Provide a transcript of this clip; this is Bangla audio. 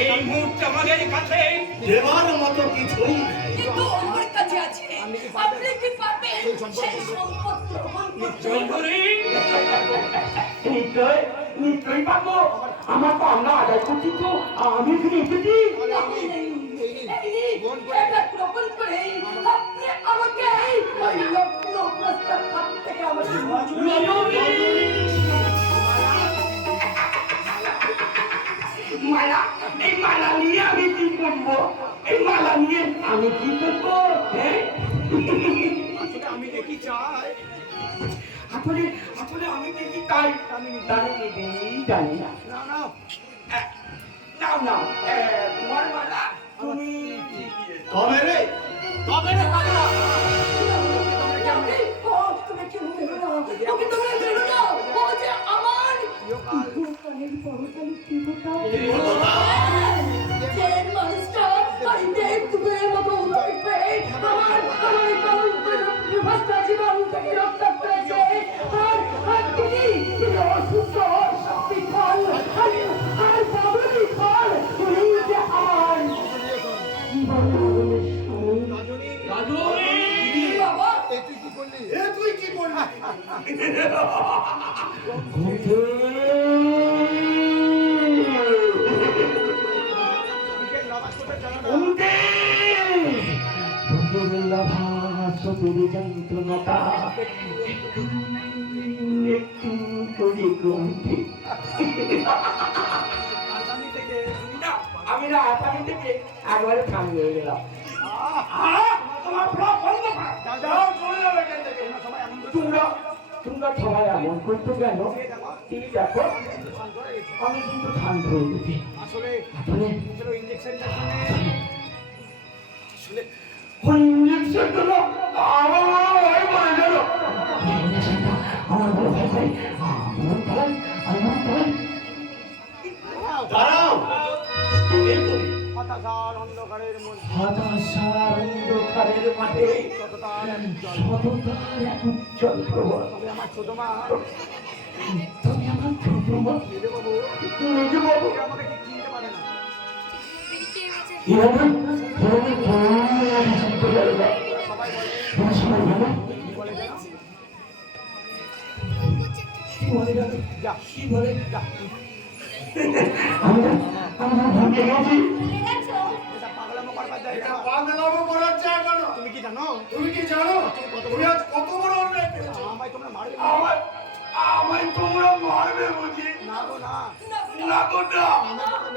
এই মুহূর্তে আমাদের কাছে দেওয়ার মতো কিছুই কিন্তু আমার কাছে আছে। আপনি কি পারবেন সেই সম্পদ গ্রহণ করতে? নিশ্চয়ই পাবো। আমার পাওনা আদায় করছি তো, আমি এখানে এসেছি। এটা গ্রহণ করে আপনি আমাকে ওই লগ্ন প্রস্তাব হাত থেকে আমাকে মালা, এই মালা নিয়ে আমি কি করবো? এই মালা নিয়ে আমি কি করবো? হ্যাঁ, আমি দেখি চাই আসলে আসলে আমি দেখি তাই আমি জানি না। নাও নাও, তোমার মালা তুমি তবে রে মালা তুমি কি মেরো না? ওকে তোমরা মেরো না। ও যে আমার ইহকালের পরকালের দেবতা। যে মানুষটা ওই দেব যুগের মতো উদয় পেয়ে আমার বিভস্ত জীবন থেকে রক্ষা করেছে। আর তিনি অসুস্থ শক্তিফল আর বাবুলি ফল উনি যে আমার বাবা তুই কি করলি যন্ত্রণাটা একটু করে কমছে। আমি না আসামি থেকে একবারে থামিয়ে গেলাম। তোমার বন্ধ তোমরা সবাই এমন করছো কেন? ঠিক দেখো, আমি কিন্তু শান্ত হয়ে গেছি। আসলে ইঞ্জেকশনটা ওই ইঞ্জেকশন গুলো আমার ভয় করে গেল। আমার বড় ভয় করে দাঁড়াও হতাশার অন্ধকারের মধ্যে হতাশার অন্ধকারের মাঠে সততার এক উজ্জ্বল প্রভাত। তবে আমার ছোট মা তুমি আমার ছোট মা মেজো বাবু আমাকে ঠিক চিনতে পারে না। এভাবে চিনতে পারে না। তোমার সবাই ভালো? কি বলে যাবে? যা কি বলে? যা আমরা ভাবতে গেছি এটা পাগলামো করবার জায়গা না। পাগলামো করার জায়গা না। তুমি কি জানো তুমি কি জানো তুমি আজ কত বড় অন্যায় করেছো? আমায় তোমরা মারবে আমায় তোমরা মারবে বুঝি? না গো না না গো না। আমায় তোমরা